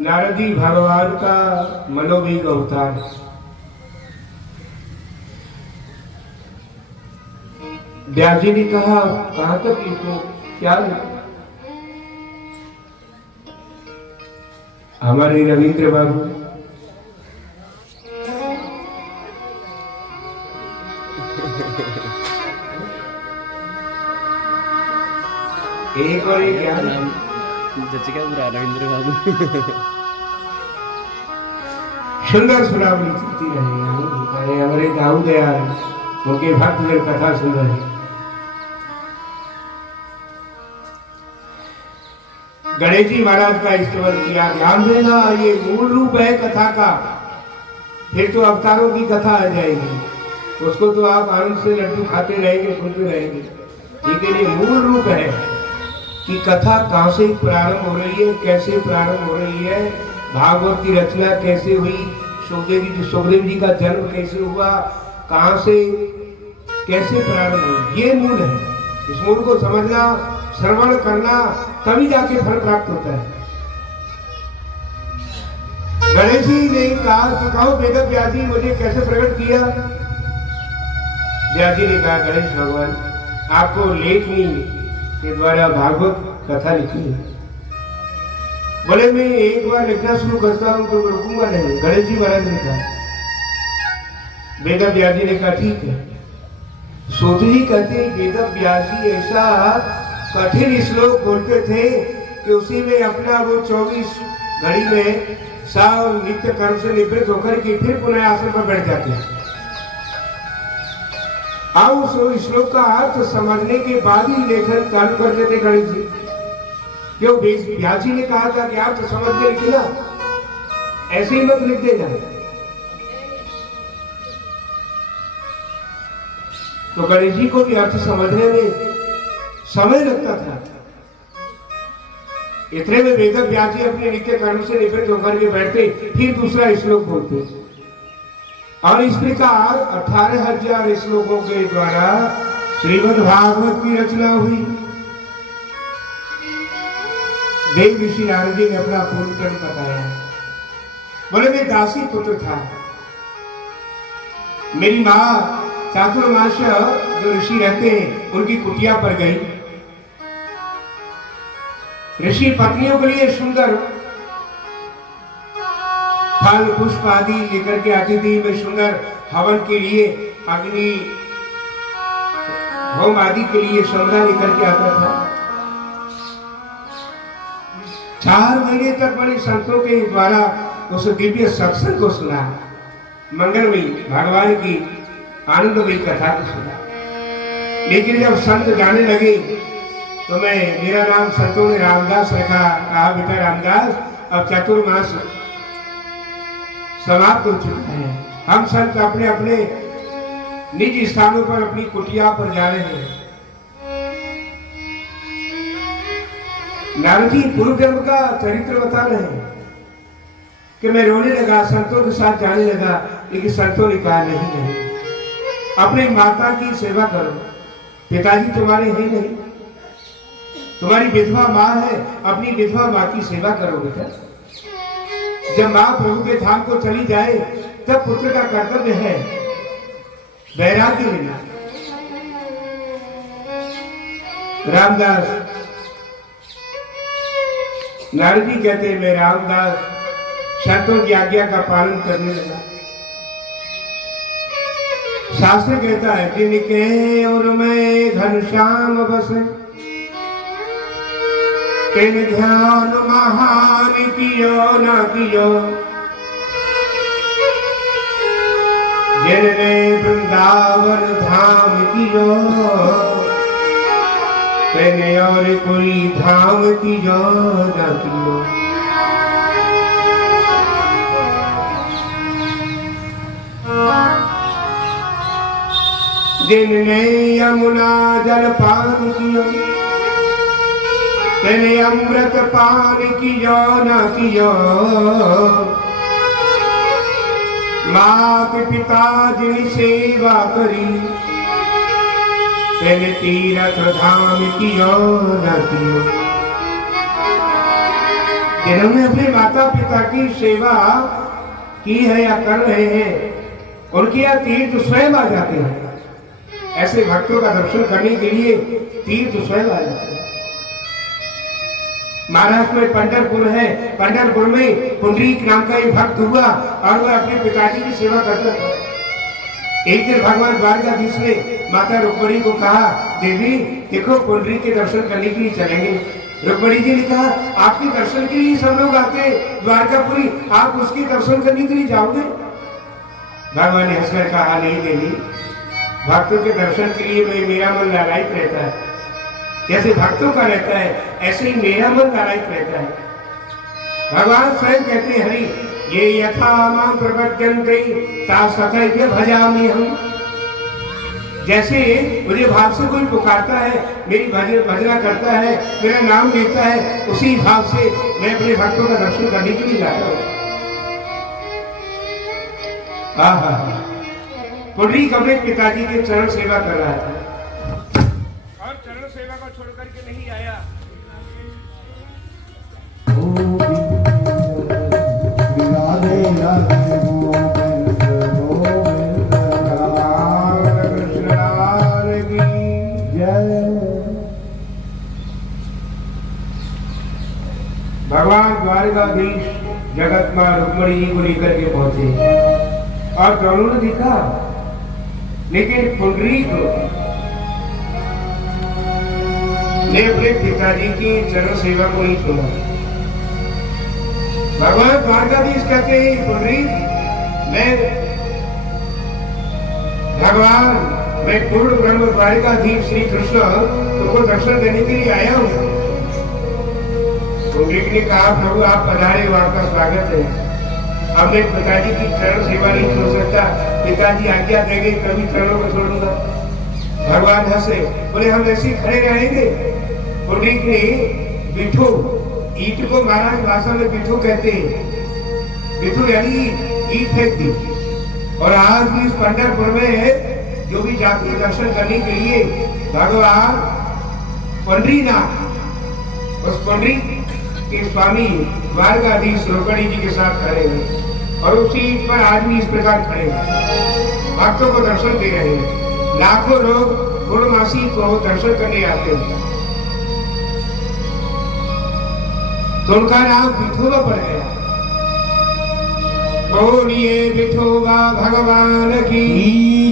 नारद जी भगवान का मनोवेग अवतार। व्यास जी ने कहा कहां तक लिखो, क्या लिखो? हमारे रविंद्र बाबू एक और एक क्या नाम रविंद्र बाबू सुंदर सुनावली चलती रही। हमारे दाऊ दयाल उनके भक्त जन कथा सुन रहे। गणेश जी महाराज का स्तवन किया। ध्यान देना, ये मूल रूप है कथा का। फिर तो अवतारों की कथा आ जाएगी, उसको तो आप आनंद से लड्डू खाते रहेंगे, सुनते रहेंगे। लेकिन ये मूल रूप है कि कथा कहां से प्रारंभ हो रही है, कैसे प्रारंभ हो रही है, भागवत की रचना कैसे हुई, सुखदेव जी का जन्म कैसे हुआ, कहां से कैसे प्रारंभ हुई, ये मूल है। इस मूल को समझना, श्रवण करना, तभी जाके फल प्राप्त होता है। गणेश जी ने कहा कि कहो वेद व्यास जी मुझे कैसे प्रकट किया। व्यास जी ने कहा गणेश भगवान आपको लेखनी के द्वारा भागवत कथा लिखी है। बोले मैं एक बार लिखना शुरू करता हूं तो रुकूंगा नहीं। गणेश जी महाराज ने कहा, वेद व्यास जी ने कहा ठीक है। सूत जी कहते हैं वेद व्यास जी ऐसा कठिन श्लोक बोलते थे कि उसी में अपना वो 24 घड़ी में सब नित्य कर्म से निवृत्त होकर के फिर पुनः आसन पर बैठ जाते हैं। अब उस श्लोक का अर्थ समझने के बाद ही लेखन चालू करते थे गणेश जी। क्यों व्यास जी ने कहा था कि आप तो समझ के लिखना, ऐसे ही मत लिख देना। तो गणेश जी को भी अर्थ समझने में समय लगता था। इतने में वेद व्यास जी अपने नित्य कर्म से निवृत्त होकर के बैठते, फिर दूसरा श्लोक बोलते और इस प्रकार 18,000 श्लोकों के द्वारा श्रीमद् भागवत की रचना हुई। देव ऋषि नारद जी ने अपना पूर्ण कर्म बताया। बोले मैं दासी पुत्र था, मेरी माँ चातुर्मास जो ऋषि रहते हैं उनकी कुटिया पर गई। ऋषि पत्नियों के लिए सुंदर फल पुष्प आदि लेकर के आती थी। मैं सुंदर हवन के लिए अग्नि होम आदि के लिए सौदा लेकर के आता था। 4 महीने तक बड़े संतों के द्वारा उस दिव्य सत्संग को सुना, मंगलमयी भगवान की आनंदमयी कथा को सुना। लेकिन जब संत जाने लगे तो मेरा नाम संतों ने रामदास रखा। कहा बेटा रामदास, अब चातुर्मास समाप्त हो चुका है, हम संत अपने अपने निज स्थानों पर अपनी कुटिया पर जा रहे हैं। नारद जी पूर्व जन्म का चरित्र बता रहे हैं कि मैं रोने लगा, संतों के साथ जाने लगा, लेकिन संतों ने कहा नहीं, अपने माता की सेवा करो, पिताजी तुम्हारे हैं नहीं, तुम्हारी विधवा माँ है, अपनी विधवा माँ की सेवा करो बेटा। जब माँ प्रभु के धाम को चली जाए तब पुत्र का कर्तव्य है वैराग्य लेना। रामदास नारद जी कहते हैं मैं रामदास शर्तों की आज्ञा का पालन करने लगा। शास्त्र कहता है जिनके और मैं घनश्याम बस तेन ध्यान महान कियो ना कियो जिनने वृंदावन धाम कियो तेने और कोई धाम कियो ना कियो। जिनने यमुना जल पान कियो तेने अमृत पान कियो ना कियो। मात पिता जिन सेवा करी तेने तीरथ धाम कियो ना कियो। जिन्होंने अपने माता पिता की सेवा की है या कर रहे हैं उनके यहाँ तीर्थ स्वयं आ जाते हैं। ऐसे भक्तों का दर्शन करने के लिए तीर्थ स्वयं आ जाते हैं। महाराष्ट्र में पंढरपुर है, पंढरपुर में पुंडरीक नाम का एक भक्त हुआ और वह अपने पिताजी की सेवा करता था। एक दिन भगवान द्वारकाधीश ने माता रुक्मणी को कहा देवी देखो पुंडरीक के दर्शन करने के लिए चलेंगे। रुक्मणी जी ने कहा आपके दर्शन के लिए सब लोग आते द्वारकापुरी, आप उसके दर्शन करने के लिए जाओगे? भगवान ने हंसकर कहा नहीं देवी, भक्तों के दर्शन के लिए मेरा मन लालायित रहता है। जैसे भक्तों का रहता है ऐसे ही मेरा मन लालायित रहता है। भगवान स्वयं कहते हैं हरि ये यथा मां प्रपद्यन्ते ता सतैव भजामि हम। जैसे मुझे भाव से कोई पुकारता है, मेरी भजना करता है, मेरा नाम लेता है, उसी भाव से मैं अपने भक्तों का दर्शन करने के लिए जाता हूँ। पुंडरीक अपने पिताजी के चरण सेवा कर रहा था और चरण सेवा को छोड़ करके नहीं आया। भगवान द्वारकाधीश जगत मां रुक्मणी जी को लेकर के पहुंचे और दोनों ने दिखा, लेकिन पुंडरीक ने अपने पिताजी की चरण सेवा को नहीं सुना। भगवान द्वारकाधीश कहते हैं पुंडरीक मैं पूर्ण ब्रह्म द्वारकाधीश श्री कृष्ण तुमको दर्शन देने के लिए आया हूँ। पुंडरीक ने कहा प्रभु आप पधारे, आपका स्वागत है। अब मैं पिताजी की चरण सेवा नहीं छोड़ सकता, पिताजी आज्ञा देंगे तभी चरणों को छोड़ूंगा। भगवान हंसे बोले हम ऐसे खड़े रहेंगे। पुंडरीक ने बिठू, ईट को महाराज भाषा में बिठू कहते हैं, बिठू यानी ईट फेंक दी। और आज भी इस पंढरपुर में जो भी जाति दर्शन करने के लिए भगवान पंडरीनाथ, उस पुंडरीक के स्वामी द्वारकाधीश रुक्मणी जी के साथ खड़े हैं और उसी पर आज भी इस प्रकार खड़े हैं, भक्तों को दर्शन दे रहे हैं। लाखों लोग पूर्णमासी को दर्शन करने आते हैं। तो उनका नाम विठोबा पड़ गया। बोलिए विठोबा भगवान की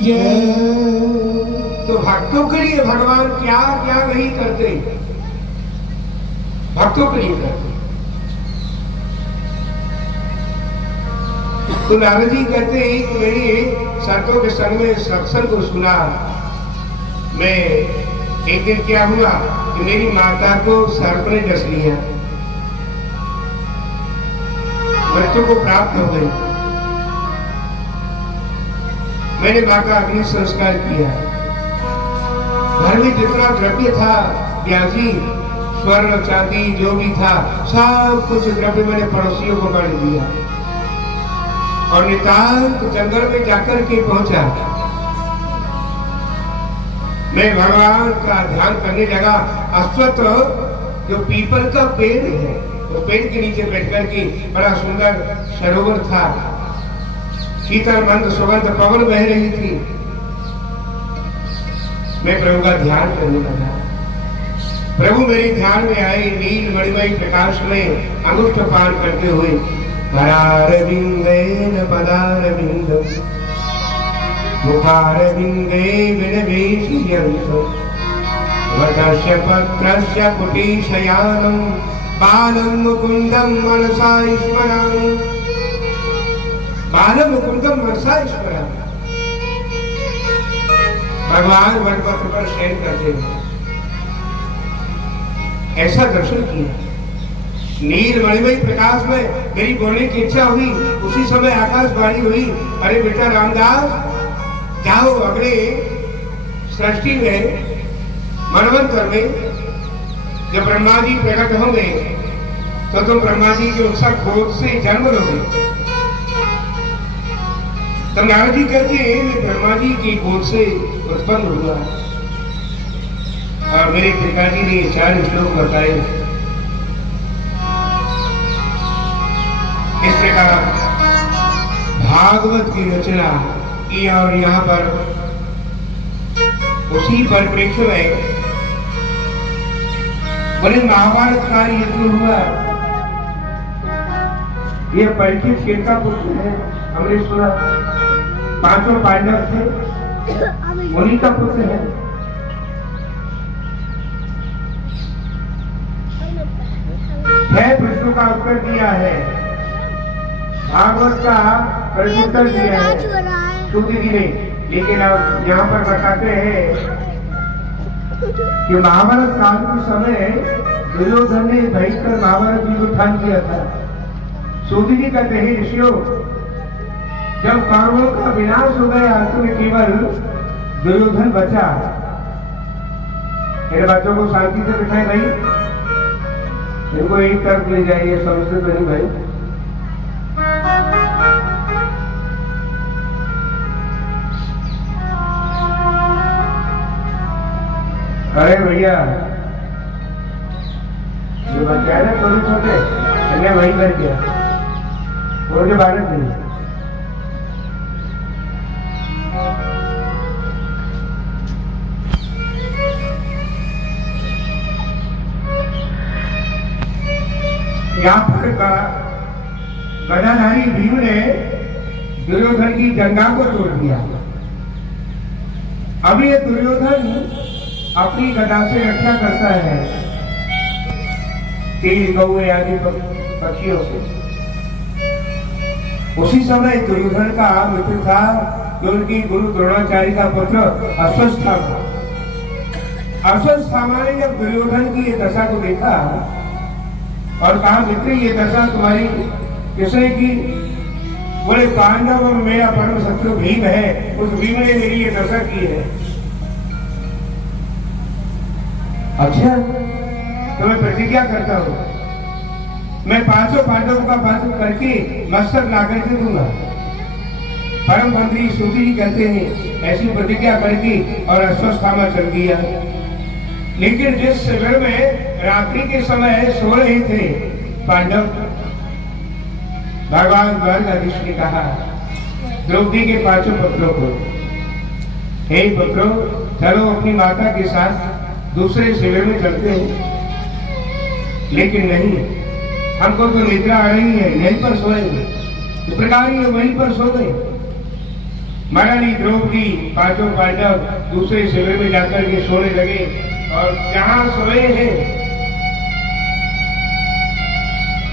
जय। तो भक्तों के लिए भगवान क्या क्या नहीं करते, भक्तों के लिए करते। तो नारद जी कहते हैं कि मेरी संतों के संग में सत्संग को सुना। मैं एक दिन क्या हुआ कि मेरी माता को सर्प ने डस लिया, मृत्यु को प्राप्त हो गई। मैंने माँ का अग्नि संस्कार किया। घर में जितना द्रव्य था ब्याजी, स्वर्ण चांदी जो भी था सब कुछ द्रव्य मैंने पड़ोसियों को बांट दिया और नितांत जंगल में जाकर के पहुंचा। मैं भगवान का ध्यान करने लगा। अश्वत्थ जो पीपल का पेड़ है तो पेड़ के नीचे बैठ करके बड़ा सुंदर सरोवर था, शीतल मंद सुगंध पवन बह रही थी। मैं प्रभु का ध्यान करने लगा। प्रभु मेरे ध्यान में आए, नील मणिमय प्रकाश में अंगुष्ठ पान करते हुए करारविंदेन पदारविंदम मुखारविंदे विनवेशयन्तो वटस्य पत्रस्य कुटीशयानं बालं मुकुन्दं मनसा स्मरामि। बालं मुकुन्दं मनसा स्मरामि। भगवान वटपत्र पर शयन करते हैं, ऐसा दर्शन किया। नील मणिमय प्रकाश में मेरी बोलने की इच्छा हुई। उसी समय आकाशवाणी हुई, अरे बेटा रामदास, जाओ अगले सृष्टि में मनवंतर में जब ब्रह्मा जी प्रकट होंगे तो तुम ब्रह्मा जी के उत्सव गोद से जन्म लोगे। तब नारद जी कहते हैं मैं ब्रह्मा जी की गोद से उत्पन्न हुआ और मेरे पिताजी ने 4 श्लोक बताए। इस प्रकार भागवत की रचना की और यहाँ पर उसी परिप्रेक्ष्य में बड़े महाभारत का युद्ध हुआ। ये परीक्षित शेर का पुत्र है, हमने सुना। 5 पांडव थे, उन्हीं का पुत्र है। छह प्रश्नों का उत्तर दिया है, भागवत का प्रत्युत्तर दिया है सूत जी ने। लेकिन अब यहाँ पर बताते हैं कि महाभारत काल के समय दुर्योधन ने भयंकर महाभारत युद्ध ठान किया था। सूत जी कहते हैं ऋषियों, जब कौरवों का विनाश हो गया अंत में केवल दुर्योधन बचा। मेरे बच्चों को शांति से बिठाए भाई, इनको एक तरफ ले जाइए, समझते तो नहीं भाई। अरे भैया ये बच्चा है ना छोटे छोटे, अन्य वही कर गया, वो जो भारत नहीं। यहाँ पर गदाधारी भीम ने दुर्योधन की जंगा को तोड़ दिया। अब ये दुर्योधन अपनी गदा से रक्षा करता है तीर कौए आदि पक्षियों से। उसी समय दुर्योधन का मित्र था जो उनकी गुरु द्रोणाचार्य का पुत्र अश्वत्थामा। अश्वत्थामा ने जब दुर्योधन की ये दशा को देखा और कहा मित्र ये दशा तुम्हारी किसने की? बोले पांडव और मेरा परम शत्रु भीम है, उस भीम ने मेरी ये दशा की है। अच्छा तो मैं प्रतिज्ञा करता हूं, मैं 5 पांडवों का वध करके मस्तक ला करके दूंगा। परम मंत्री सूती जी कहते हैं ऐसी प्रतिज्ञा करके और अश्वत्थामा चल दिया। लेकिन जिस शिविर में रात्रि के समय सो रहे थे पांडव, भगवान द्वारकाधीश ने कहा द्रौपदी के 5 पुत्रों को, हे पुत्रों चलो अपनी माता के साथ दूसरे शिविर में चलते हैं। लेकिन नहीं, हमको तो निद्रा आ रही है, यहीं पर सोएंगे। इस प्रकार ये वहीं पर सो गए। महारानी द्रौपदी 5 पांडव दूसरे शिविर में जाकर के सोने लगे और जहां सोए हैं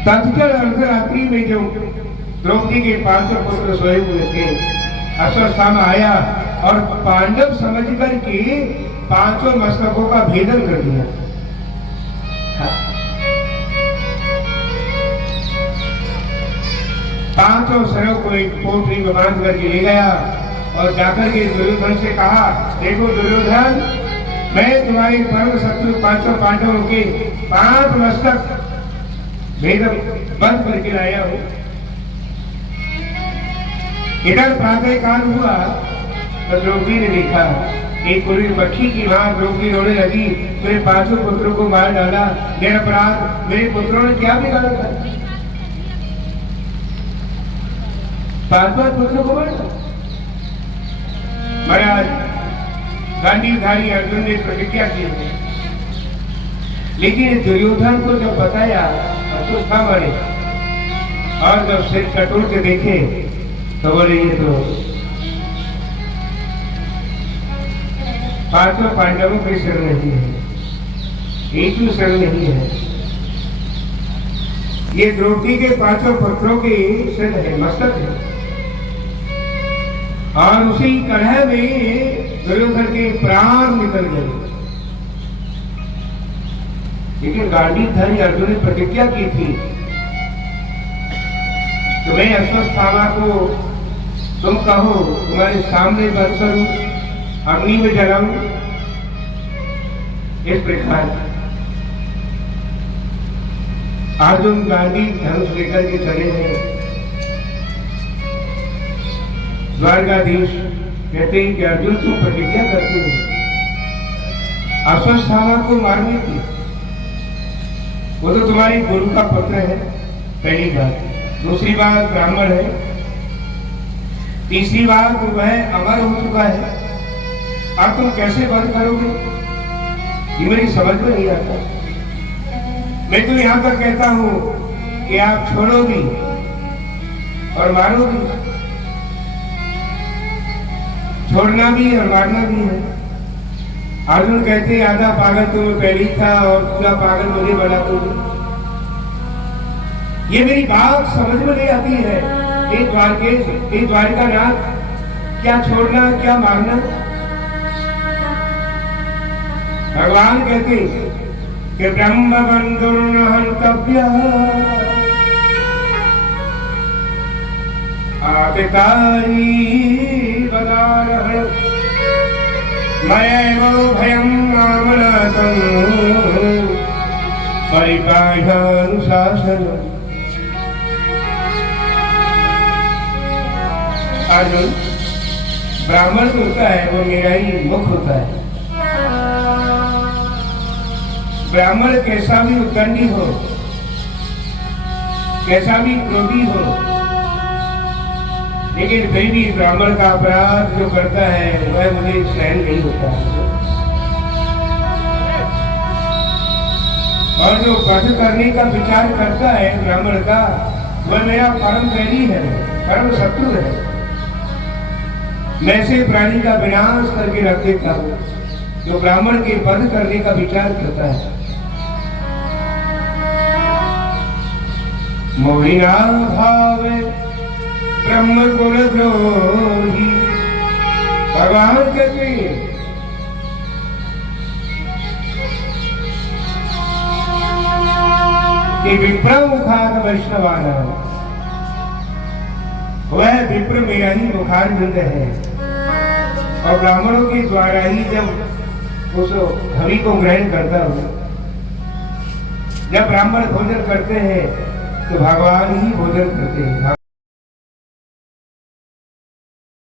तत्काल अर्धरात्रि में जो द्रौपदी के 5 पुत्र सोए हुए थे, अश्वत्थामा आया और पांडव समझ कर के 5 मस्तकों का भेदन कर दिया। 5 सिरों को एक पोटली में बांध करके ले गया और जाकर के दुर्योधन से कहा, देखो दुर्योधन, मैं तुम्हारे परम शत्रु 5 पांडवों के 5 मस्तक भेदन बंद करके लाया हूं। इधर प्रातः काल हुआ तो द्रौपदी ने देखा एक कुलीन पक्षी की वहां द्रौपदी रोने लगी, मेरे 5 पुत्रों को मार डाला, निरपराध मेरे पुत्रों ने क्या बिगाड़ा था? 5 पुत्रों को मार डाला। महाराज गांडीवधारी अर्जुन ने प्रतिज्ञा की है, लेकिन दुर्योधन को जब बताया अश्वत्थामा ने, और जब सिर कटोर के देखे तो बोले ये तो 5 पांडवों के सिर नहीं है, एक भी सिर नहीं है, ये द्रौपदी के 5 पुत्रों के सिर है, मस्तक है। और उसी कलह में दुर्योधन के प्राण निकल गए। लेकिन गांडीवधारी अर्जुन ने प्रतिज्ञा की थी, तुम्हें अश्वत्थामा को तुम कहो तुम्हारे सामने बंद करूं, अग्नि में जलाऊं, इस प्रकार अर्जुन गांधी धनुष लेकर के चले हैं। द्वारकाधीश कहते हैं कि अर्जुन तुम प्रतिज्ञा करते हो अश्वत्थामा को मारने की, वो तो तुम्हारे गुरु का पुत्र है, पहली बात। दूसरी बात ब्राह्मण है। तीसरी बात वह अमर हो चुका है। अब तुम कैसे वध करोगे, ये मेरी समझ में नहीं आता। मैं तो यहां तक कहता हूं कि आप छोड़ो भी और मारो भी, छोड़ना भी और मारना भी है। अर्जुन कहते आधा पागल तुम्हें पहले ही था और पूरा पागल मुझे बना दोगे। ये मेरी बात समझ में नहीं आती है। एक द्वारकेश, एक द्वारिकानाथ, क्या छोड़ना क्या मारना। भगवान कहते कि ब्रह्म बंधुर्न हन्तव्यः आपितारी बदारः मयैव भयं मामनातं परिपाह्यानुशासनम्। अर्जुन, ब्राह्मण जो होता है वो मेरा ही मुख होता है। ब्राह्मण कैसा भी उद्दंडी हो, कैसा भी क्रोधी हो, लेकिन फिर भी ब्राह्मण का अपराध जो करता है वह मुझे सहन नहीं होता है। और जो वध करने का विचार करता है ब्राह्मण का, वह मेरा परम वैरी है, परम शत्रु है। मैं ऐसे प्राणी का विनाश करके रख देता हूं जो ब्राह्मण के वध करने का विचार करता है। मोहिना भावे ब्रह्म गुण द्रोही। भगवान कहते हैं कि विप्र मुखार वैष्णवाना, वह विप्र मेरा ही मुखार बिंद है। और ब्राह्मणों के द्वारा ही जब उस हवि को ग्रहण करता हूं, जब ब्राह्मण भोजन करते हैं तो भगवान ही भोजन करते हैं।